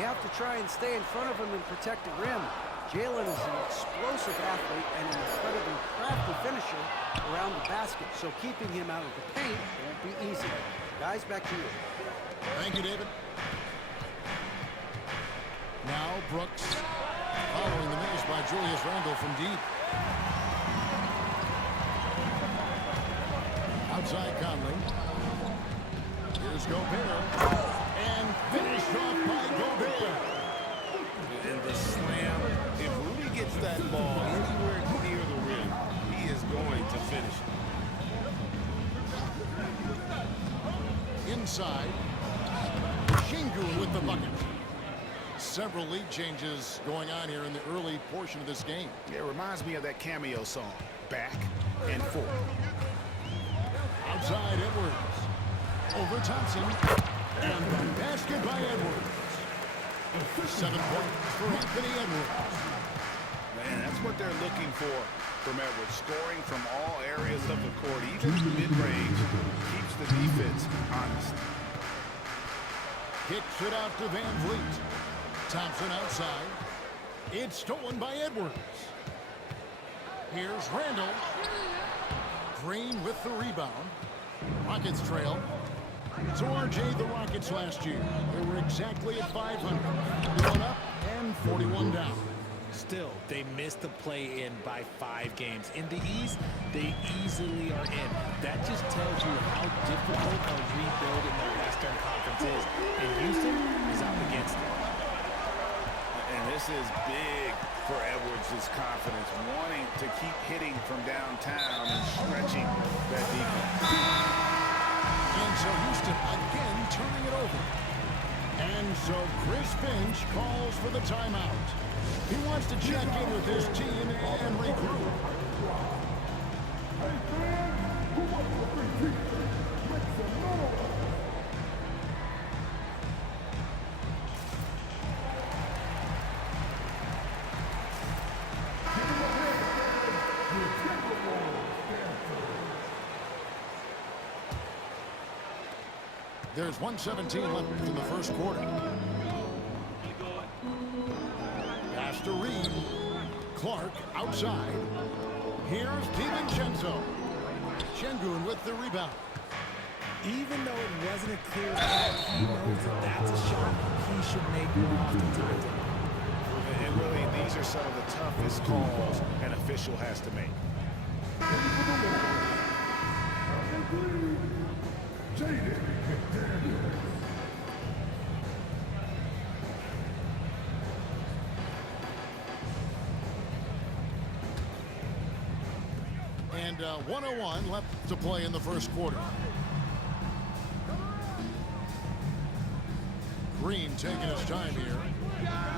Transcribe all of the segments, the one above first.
You have to try and stay in front of him and protect the rim. Jalen is an explosive athlete and an incredibly crafty finisher around the basket, so keeping him out of the paint won't be easy. Guys, back to you. Thank you, David. Now Brooks following the miss by Julius Randle from deep. Outside Conley. Here's Gobert. And finished off by Gobert. And the slam. If Rudy gets that ball anywhere near the rim, he is going to finish it. Inside. Shingu with the bucket. Several lead changes going on here in the early portion of this game. It reminds me of that cameo song, Back and Forth. Outside Edwards. Over Thompson. And the basket by Edwards. 7 points for Anthony Edwards. Man, that's what they're looking for from Edwards. Scoring from all areas of the court, even mid-range, keeps the defense honest. Kicks it out to Van Vliet. Thompson outside. It's stolen by Edwards. Here's Randle. Green with the rebound. Rockets trail. So RJ, the Rockets last year, they were exactly at 500. 41 up and 41 down. Still, they missed the play-in by 5 games. In the East, they easily are in. That just tells you how difficult a rebuild in the Western Conference is. And Houston is up against it. And this is big for Edwards' confidence, wanting to keep hitting from downtown and stretching that defense. And so Houston again turning it over. And so Chris Finch calls for the timeout. He wants to check in with his team and regroup. There's 1:17 left in the first quarter. Pass to Reed. Clark outside. Here's DiVincenzo. Şengün with the rebound. Even though it wasn't a clear shot, he knows that that's a shot he should make more often times. And really, these are some of the toughest calls an official has to make. And 1:01 left to play in the first quarter. Green taking his time here.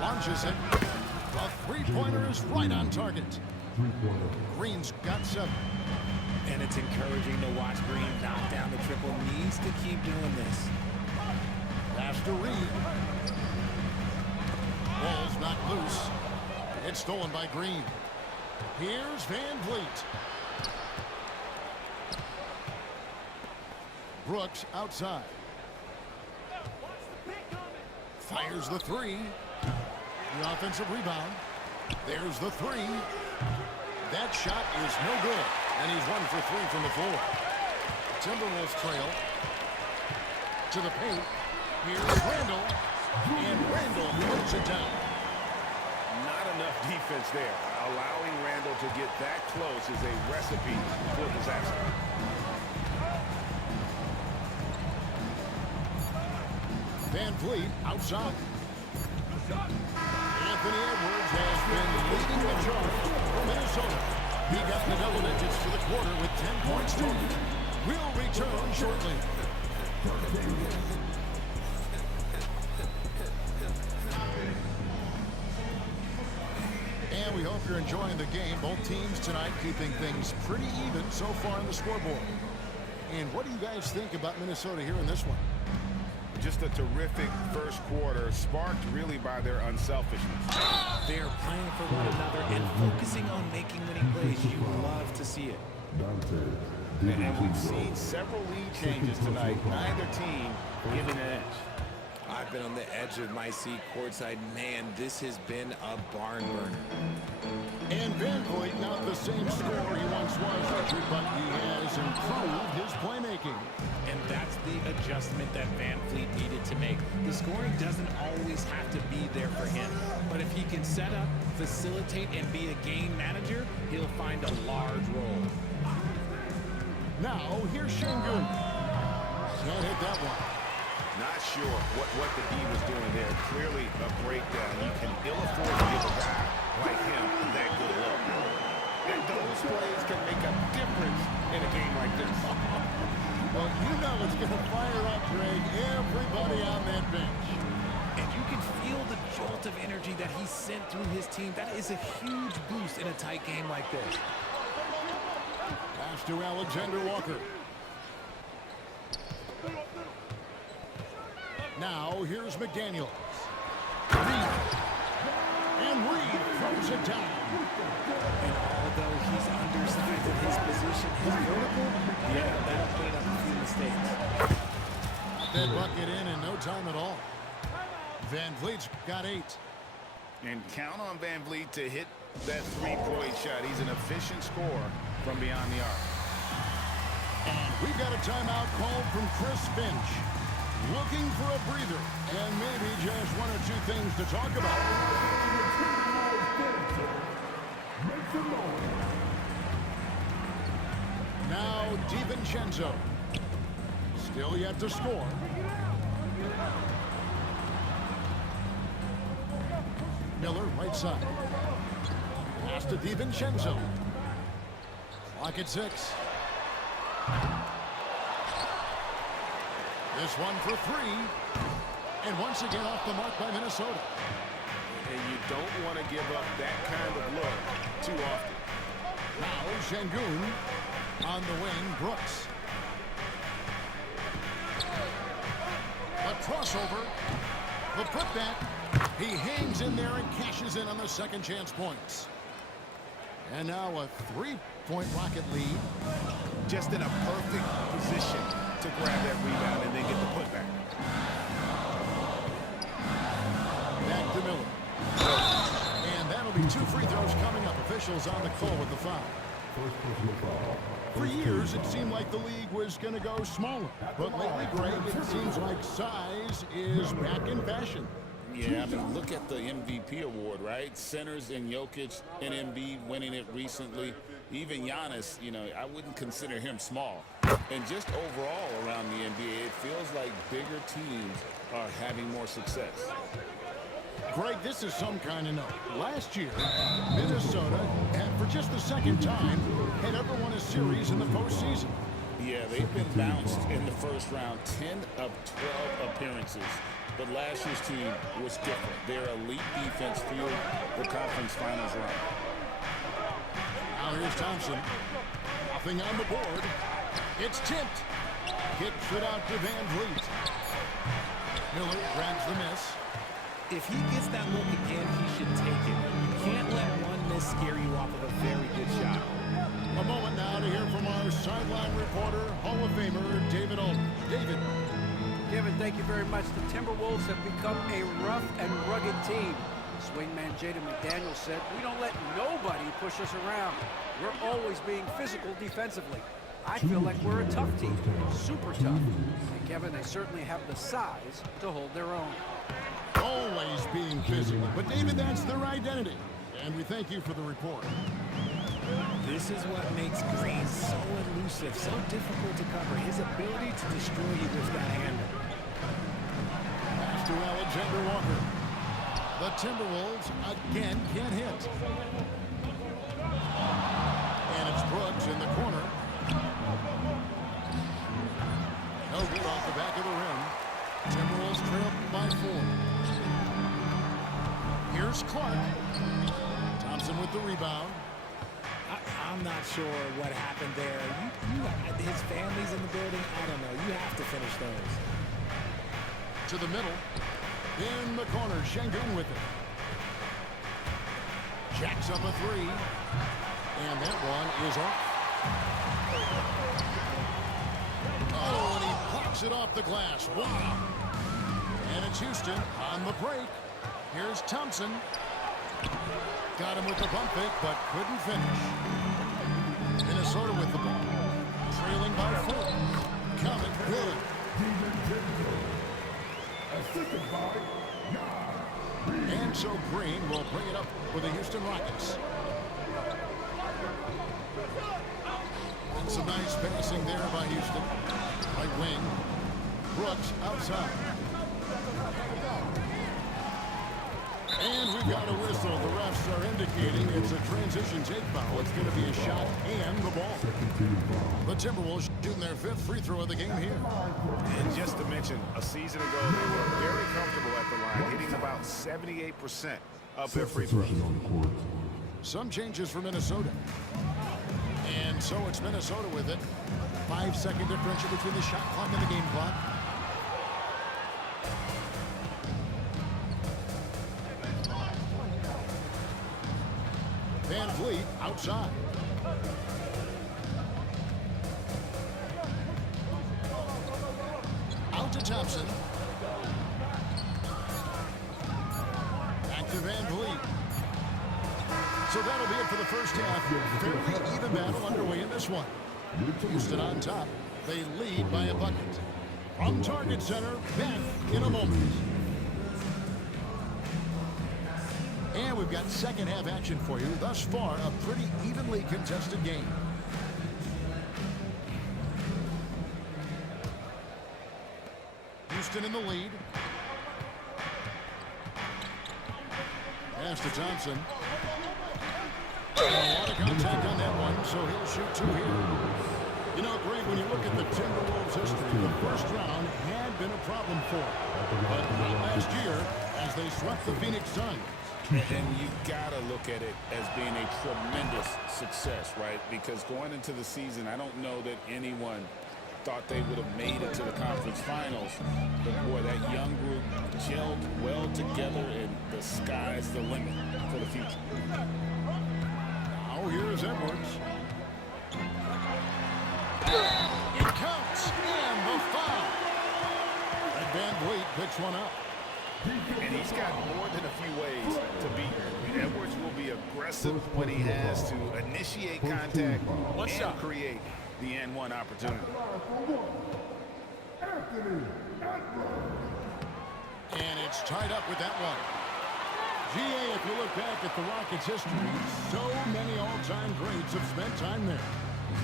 Launches it. A three-pointer is right on target. Green's got 7. And it's encouraging to watch Green knock down the triple. Needs to keep doing this. Pass to Reed. Ball's not loose. It's stolen by Green. Here's Van Vliet. Brooks outside. Fires the 3. The offensive rebound. There's the 3. That shot is no good. And he's 1 for 3 from the floor. Timberwolves trail. To the paint. Here's Randle. And Randle puts it down. Not enough defense there. Allowing Randle to get that close is a recipe for disaster. Van Vliet outside. Anthony Edwards has been leading the charge for Minnesota. He got the double digits for the quarter with 10 points total. We'll return shortly. And we hope you're enjoying the game. Both teams tonight keeping things pretty even so far on the scoreboard. And what do you guys think about Minnesota here in this one? Just a terrific first quarter, sparked really by their unselfishness. They're playing for one another and focusing on making winning plays. You love to see it. And we've seen several lead changes tonight, neither team giving an edge. I I've been on the edge of my seat courtside. Man, this has been a barn burner. And Van Vliet, not the same scorer he once was, Richard, but he has improved his playmaking. And that's the adjustment that Van Vliet needed to make. The scoring doesn't always have to be there for him. But if he can set up, facilitate, and be a game manager, he'll find a large role. Now, here's Şengün. Can't hit that one. Not sure what the D was doing there. Clearly a breakdown. You can ill afford to give a guy like him that good luck. And those plays can make a difference in a game like this. Well, you know it's going to fire up, Greg, everybody on that bench. And you can feel the jolt of energy that he sent through his team. That is a huge boost in a tight game like this. Pass to Alexander Walker. Now, here's McDaniels. Reed. And Reed throws it down. And although he's undersized in his position, his vertical, yeah, that'll clean up a few mistakes. Got that bucket in no time at all. Van Vliet's got 8. And count on Van Vliet to hit that three-point shot. He's an efficient scorer from beyond the arc. And we've got a timeout called from Chris Finch. Looking for a breather and maybe just one or two things to talk about. Now DiVincenzo. Still yet to score. Miller right side. Pass to DiVincenzo. Clock at 6. This one for 3. And once again off the mark by Minnesota. And you don't want to give up that kind of look too often. Now Şengün on the wing. Brooks. The crossover. The putback. He hangs in there and cashes in on the second chance points. And now a 3-point Rocket lead. Just in a perfect position to grab that rebound and then get the putback. Back to Miller. And that'll be 2 free throws coming up. Officials on the call with the foul. For years, it seemed like the league was going to go smaller. But lately, Greg, it seems like size is back in fashion. Yeah, I mean, look at the MVP award, right? Centers and Jokic and Embiid winning it recently. Even Giannis, you know, I wouldn't consider him small. And just overall around the NBA, it feels like bigger teams are having more success. Greg, this is some kind of note. Last year, Minnesota, and for just the second time, had ever won a series in the postseason. Yeah, they've been bounced in the first round, 10 of 12 appearances. But last year's team was different. Their elite defense fueled the conference finals run. Now here's Thompson. Nothing on the board. It's tipped. Kicks it out to Van Vliet. Miller grabs the miss. If he gets that look again, he should take it. You can't let one miss scare you off of a very good shot. A moment now to hear from our sideline reporter, Hall of Famer David Aldridge. David. Kevin, thank you very much. The Timberwolves have become a rough and rugged team. Swingman Jaden McDaniels said, "We don't let nobody push us around. We're always being physical defensively. I feel like we're a tough team, super tough." And Kevin, they certainly have the size to hold their own. Always being physical. But David, that's their identity. And we thank you for the report. This is what makes Green so elusive, so difficult to cover. His ability to destroy you with that handle. Pass to Alexander Walker. The Timberwolves again can't hit. And it's Brooks in the corner. No good off the back of the rim. Timberwolves trail by 4. Here's Clark. Thompson with the rebound. I'm not sure what happened there. His family's in the building. I don't know. You have to finish those. To the middle. In the corner, Şengün with it. Jacks up a 3. And that one is off. Oh, and he pops it off the glass. Wow. And it's Houston on the break. Here's Thompson. Got him with the pump fake, but couldn't finish. Minnesota with the ball. Trailing by 4. Coming good. And so Green will bring it up for the Houston Rockets. And some nice passing there by Houston. Right wing. Brooks outside. And we've got a whistle. The refs are indicating it's a transition take foul. It's going to be a shot and the ball. The Timberwolves shooting their 5th free throw of the game here. And just to mention, a season ago, they were very comfortable at the line, hitting about 78% of their free throws. Some changes for Minnesota. And so it's Minnesota with it. 5-second differential between the shot clock and the game clock. Van Vliet outside. Out to Thompson. Back to Van Vliet. So that'll be it for the first half. Fairly even battle underway in this one. Houston on top. They lead by a bucket. From Target Center, back in a moment. And we've got second half action for you. Thus far, a pretty evenly contested game. Houston in the lead. Pass to Thompson. A lot of contact on that one, so he'll shoot 2 here. You know, Greg, when you look at the Timberwolves' history, the first round had been a problem for them. But not last year, as they swept the Phoenix Suns. And you gotta look at it as being a tremendous success, right? Because going into the season, I don't know that anyone thought they would have made it to the conference finals. But boy, that young group gelled well together, and the sky's the limit for the future. Now here's Edwards. It counts, and the foul. And Van Vliet picks one up. And he's got more than a few ways to beat her. Edwards will be aggressive when he has to initiate contact and create the N1 opportunity. And it's tied up with that one. GA, if you look back at the Rockets' history, so many all-time greats have spent time there.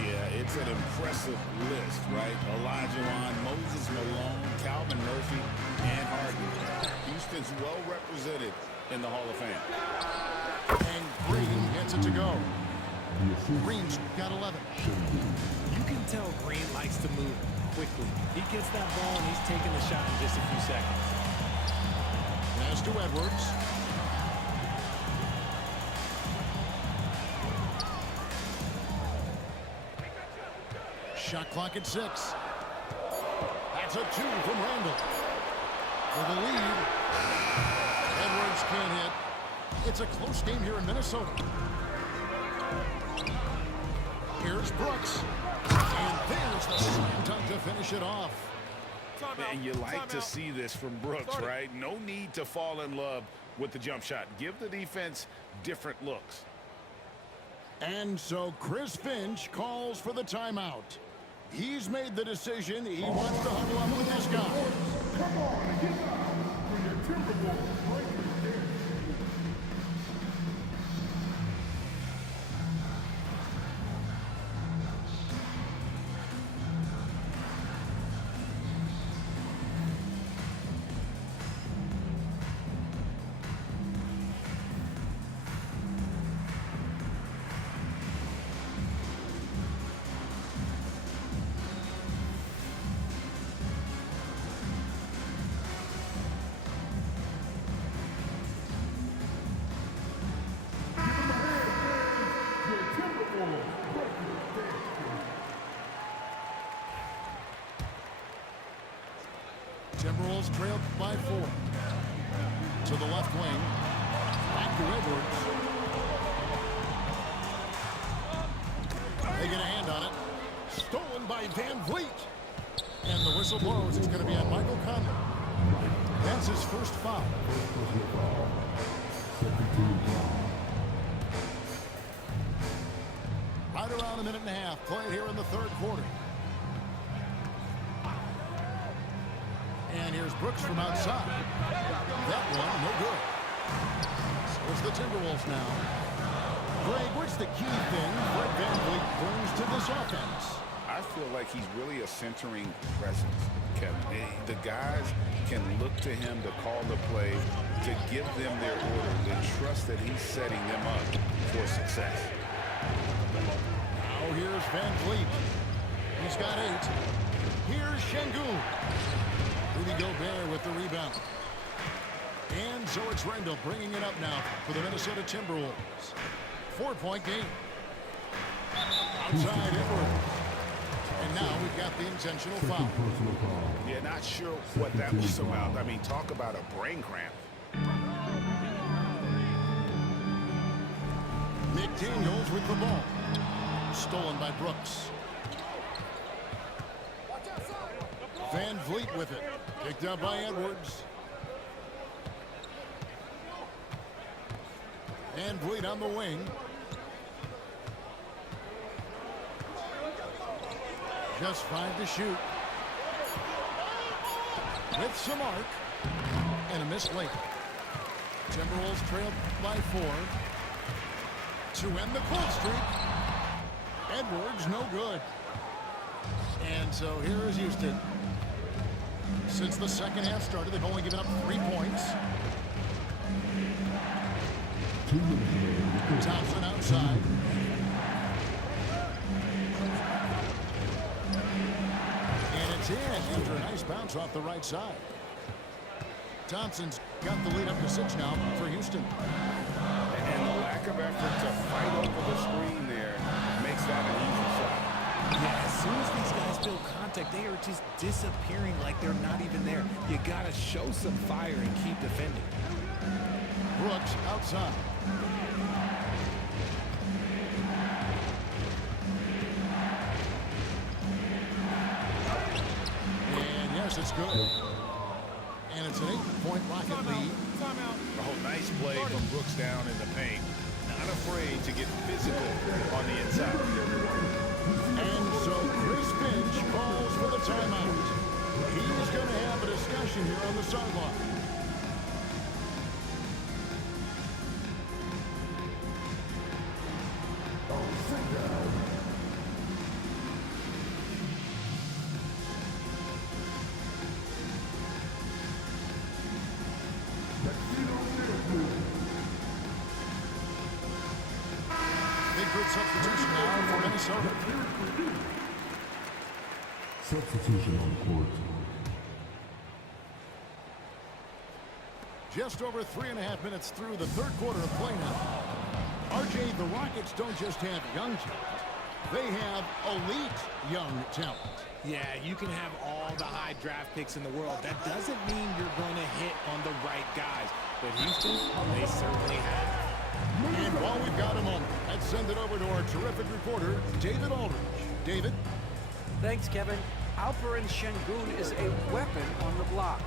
Yeah, it's an impressive list, right? Olajuwon, Moses Malone, Calvin Murphy, and Harden. Houston's well represented in the Hall of Fame. And Green gets it to go. Green's got 11. You can tell Green likes to move quickly. He gets that ball and he's taking the shot in just a few seconds. Pass to Edwards. Shot clock at 6. That's a 2 from Randall. For the lead. Edwards can't hit. It's a close game here in Minnesota. Here's Brooks. And there's the slam dunk to finish it off. And you like to see this from Brooks, right? No need to fall in love with the jump shot. Give the defense different looks. And so Chris Finch calls for the timeout. He's made the decision. He wants to huddle up with his guys. Come on, get out for your Timberwolves. Timberwolves trailed by 4. To the left wing. Back to Edwards. They get a hand on it. Stolen by Van Vliet. And the whistle blows. It's going to be on Michael Conley. That's his first foul. Right around a minute and a half played here in the third quarter. And here's Brooks from outside. That one, no good. So it's the Timberwolves now. Greg, what's the key thing Fred VanVleet brings to this offense? I feel like he's really a centering presence, Kevin. The guys can look to him to call the play, to give them their order, and trust that he's setting them up for success. Now here's VanVleet. He's got 8. Here's Şengün. Rudy Gobert with the rebound. And so it's Randall bringing it up now for the Minnesota Timberwolves. 4-point game. Outside Edwards. And now we've got the intentional foul. Yeah, not sure what that was about. I mean, talk about a brain cramp. McDaniels with the ball. Stolen by Brooks. VanVleet with it. Picked up by Edwards. VanVleet on the wing. Just 5 to shoot. With some arc. And a missed late. Timberwolves trail by 4. To end the cold streak. Edwards no good. And so here is Houston. Since the second half started, they've only given up 3 points. Thompson outside. And it's in after a nice bounce off the right side. Thompson's got the lead up to 6 now for Houston. And the lack of effort to fight over the screen there makes that an easy shot. Yeah, as soon as these guys feel contact, they are just disappearing like they're not even there. You got to show some fire and keep defending. Brooks outside. And yes, it's good. And it's an 8-point Rocket lead. Oh, nice play from Brooks down in the paint. Not afraid to get physical on the inside. And so Chris Finch calls for the timeout. He's going to have a discussion here on the sideline. Substitution now for Minnesota. Substitution on the court. Just over 3.5 minutes through the third quarter of play now. RJ, the Rockets don't just have young talent. They have elite young talent. Yeah, you can have all the high draft picks in the world. That doesn't mean you're going to hit on the right guys. But Houston, they certainly have. And while we've got a moment, let's send it over to our terrific reporter, David Aldridge. David? Thanks, Kevin. Alperen Şengün is a weapon on the block.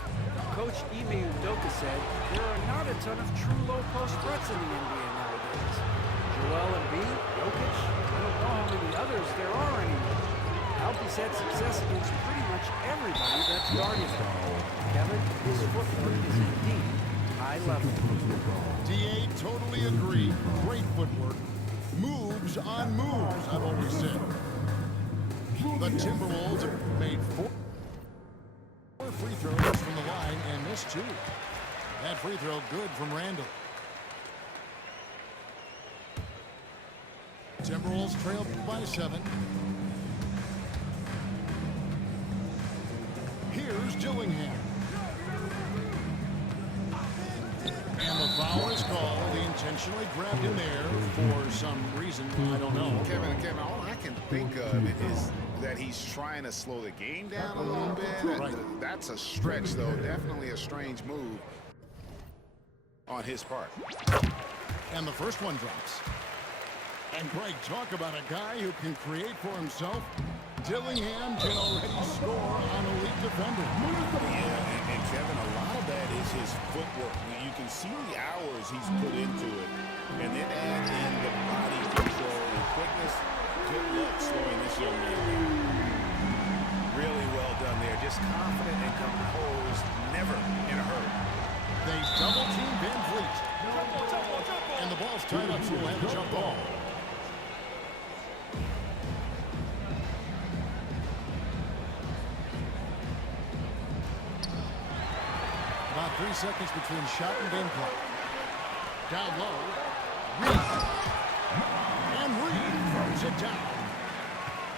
Coach Ime Udoka said there are not a ton of true low-post threats in the NBA nowadays. Joel Embiid, Jokic, I don't know how many others there are anymore. Alpie's had success against pretty much everybody that's guarded him. Kevin, his footwork is indeed high level. DA, totally agree. Great footwork. Moves on moves, I've always said. The Timberwolves have made 4 free throws from the line and missed 2. That free throw good from Randall. Timberwolves trail by 7. Here's Dillingham. And the foul is called. They intentionally grabbed him there for some reason. I don't know. Kevin, all I can think of is that he's trying to slow the game down a little bit. Right. That's a stretch, though. Definitely a strange move on his part. And the first one drops. And Greg, talk about a guy who can create for himself. Dillingham can already score on a lead defender. Yeah, and Kevin, a lot of that is his footwork. You can see the hours he's put into it. And then add in the body control and quickness. Good luck slowing this young man down. Really well done there. Just confident and composed, never in a hurry. They double-team Van Vliet. And the ball's tied up, so we'll have a jump ball. About 3 seconds between shot and game clock. Down low. Reed. And Reed throws it down.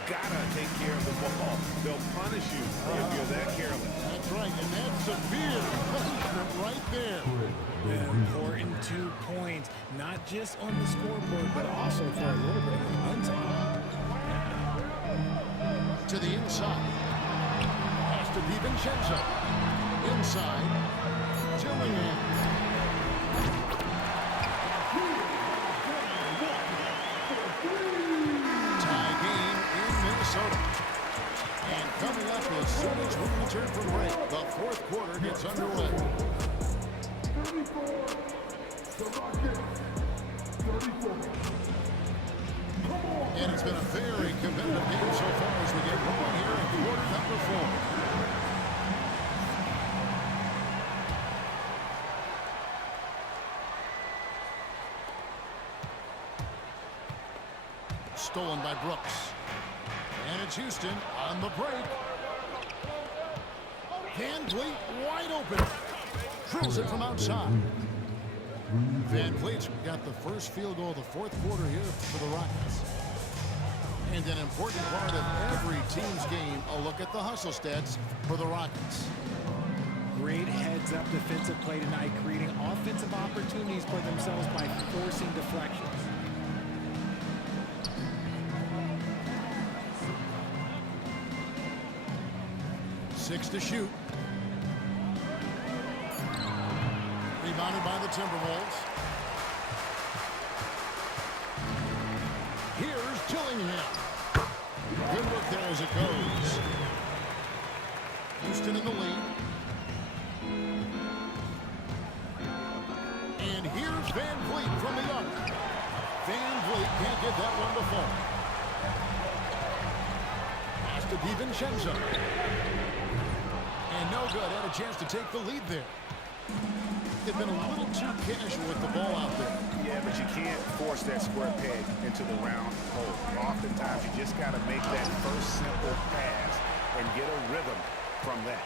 Gotta take care of the ball. They'll punish you if you're that careless. That's right, and that's severe punishment right there. An important 2 points, not just on the scoreboard, but also for a little bit of momentum. To the inside. Pass to DiVincenzo. Inside. Dillingham. Tie game in Minnesota. And coming up as soon as we return from break, the fourth quarter gets underway. 34. The Rockets. 34. And it's been a very competitive game so far as we get rolling here in quarter number 4. Stolen by Brooks. And it's Houston on the break. Van Vliet wide open. Drills it from outside. Van Vliet's got the first field goal of the fourth quarter here for the Rockets. And an important part of every team's game, a look at the hustle stats for the Rockets. Great heads-up defensive play tonight, creating offensive opportunities for themselves by forcing deflections. Six to shoot. Rebounded by the Timberwolves. Here's Dillingham. Good look there as it goes. Houston in the lead. And here's Van Vliet from the arc. Van Vliet can't get that one to fall. Pass to DiVincenzo. And no good. Had a chance to take the lead there. They've been a little too casual with the ball out there. Yeah, but you can't force that square peg into the round hole. Oftentimes, you just got to make that first simple pass and get a rhythm from that.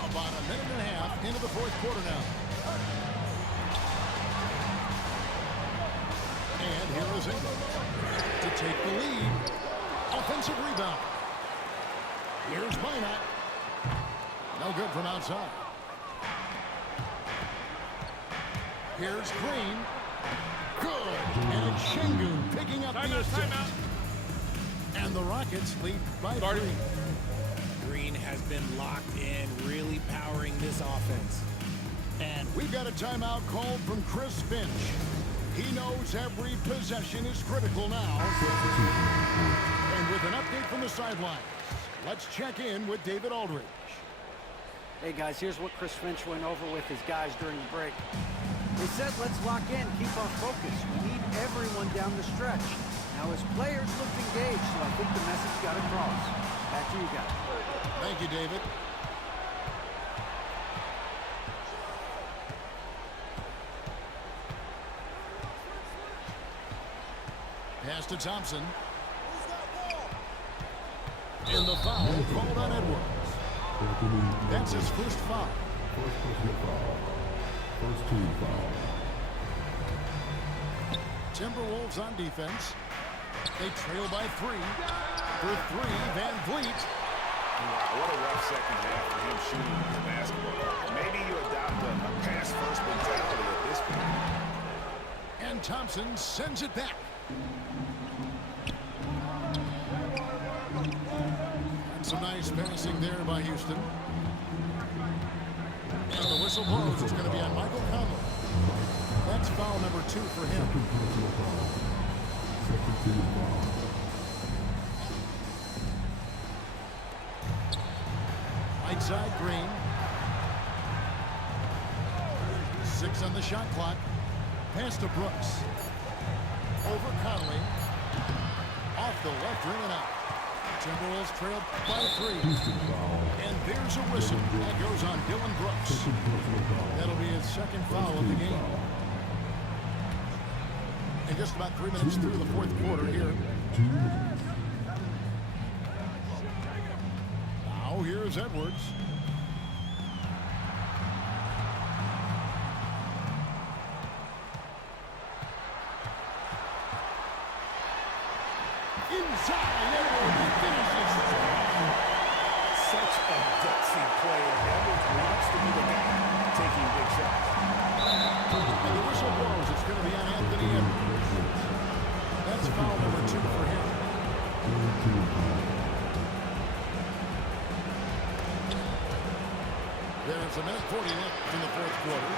About a minute and a half into the fourth quarter now. And here is Ingram to take the lead. Offensive rebound. Here's Minot. No good from outside. Here's Green. Good. And it's Şengün picking up the assist. And the Rockets lead by 3. Green has been locked in, really powering this offense. And we've got a timeout called from Chris Finch. He knows every possession is critical now. And with an update from the sidelines, let's check in with David Aldridge. Hey guys, here's what Chris Finch went over with his guys during the break. They said, let's lock in, keep our focus. We need everyone down the stretch. Now his players looked engaged, so I think the message got across. Back to you guys. Thank you, David. Pass to Thompson. And the foul called on Edwards. That's his first foul. First personal foul. First team foul. Timberwolves on defense. They trail by 3. For 3, Van Vliet. Wow, what a rough second half for him shooting the basketball. Maybe you adopt a pass-first mentality at this point. And Thompson sends it back. And some nice passing there by Houston. And the whistle blows. It's going to be on Michael Conley. That's foul number 2 for him. Second personal foul. Second team foul. Right side, Green. 6 on the shot clock. Pass to Brooks. Over Conley. Off the left ring and out. Timberwolves trail by 3. And there's a whistle. That goes on Dylan Brooks. That'll be his second foul of the game. And just about 3 minutes through the fourth quarter here. Now here's Edwards. Inside, Edwards finishes strong. Such a gutsy player. Edwards wants to be the guy taking big shots. And the whistle blows. It's going to be on Anthony Edwards. That's foul number 2 for him. There's a minute 40 left in the fourth quarter.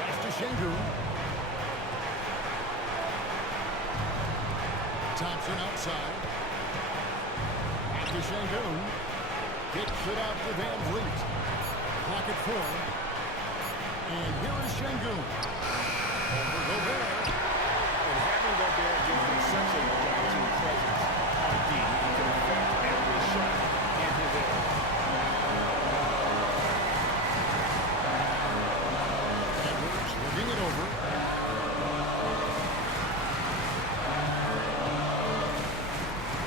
That's to Şengün. Thompson outside. Back to Şengün. Kicks it out to Van Vliet. Clock at 4. And here is Şengün. Over Gobert. And having Gobert gives him such a dominating presence on D. He can affect every shot in his area. Edwards looking it over.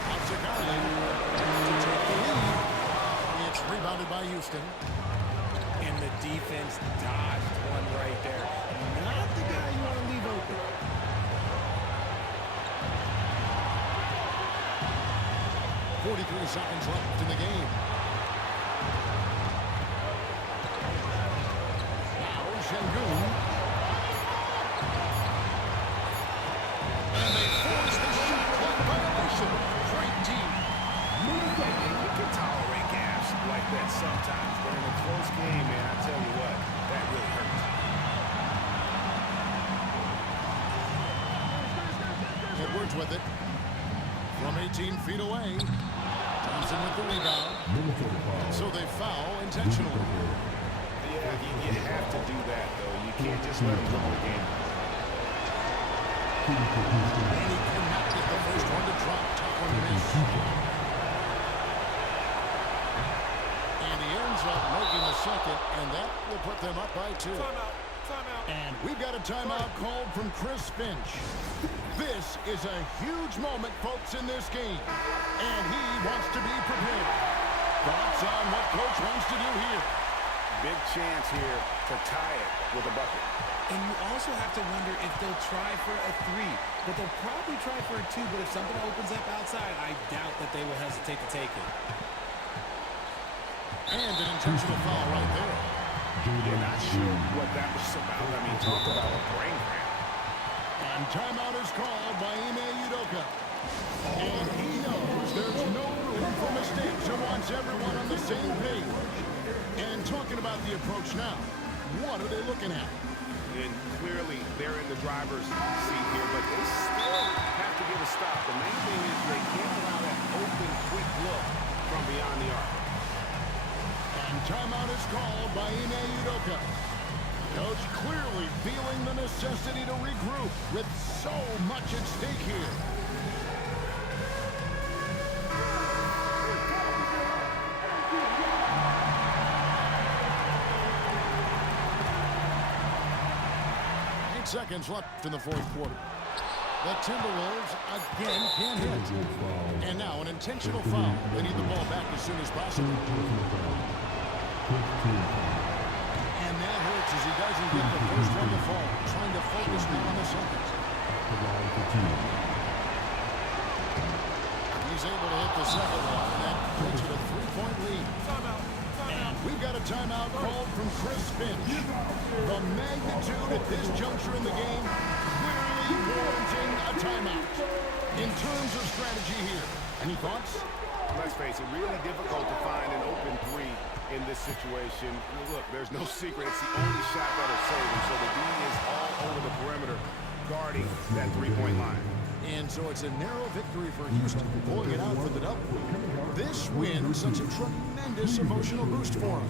Out to Conley to take the lead. It's rebounded by Houston. And the defense dodged one right there. Not the guy you want to leave open. .43 seconds left in the game. Now Şengün. And they force the shot clock violation. Great team. You can tolerate gaps like that sometimes, but in a close game, man, I tell you what, that really hurts. Edwards with it. From 18 feet away. Thompson with the rebound. So they foul intentionally. Yeah, you have to do that, though. You can't just let them go again. And he connected the first one to drop. Tough one to miss. And he ends up making the second, and that will put them up by 2. And we've got a timeout called from Chris Finch. This is a huge moment, folks, in this game. And he wants to be prepared. Thoughts on what Coach wants to do here? Big chance here to tie it with a bucket. And you also have to wonder if they'll try for a 3. But they'll probably try for a 2. But if something opens up outside, I doubt that they will hesitate to take it. And an intentional foul right there. You're not sure what that was about. I mean, talk about a brain cramp. And timeout is called by Ime Udoka. And he knows there's no room for mistakes and wants everyone on the same page. And talking about the approach now, what are they looking at? And clearly, they're in the driver's seat here, but they still have to get a stop. The main thing is they can't allow that open, quick look from beyond the arc. And timeout is called by Ime Udoka. Coach clearly feeling the necessity to regroup with so much at stake here. Seconds left in the fourth quarter. The Timberwolves again can't hit. And now an intentional foul. They need the ball back as soon as possible. And that hurts as he doesn't get the first one to fall. Trying to focus now on the second. He's able to hit the second one, and that makes it a 3-point lead. And we've got a timeout called from Chris Finch. The magnitude at this juncture in the game clearly warranting a timeout. In terms of strategy here, any thoughts? Let's face it, really difficult to find an open 3 in this situation. Look, there's no secret. It's the only shot that'll save him. So the D is all over the perimeter guarding that 3-point line. And so it's a narrow victory for Houston, pulling it out for the double. This win is such a tremendous emotional boost for them.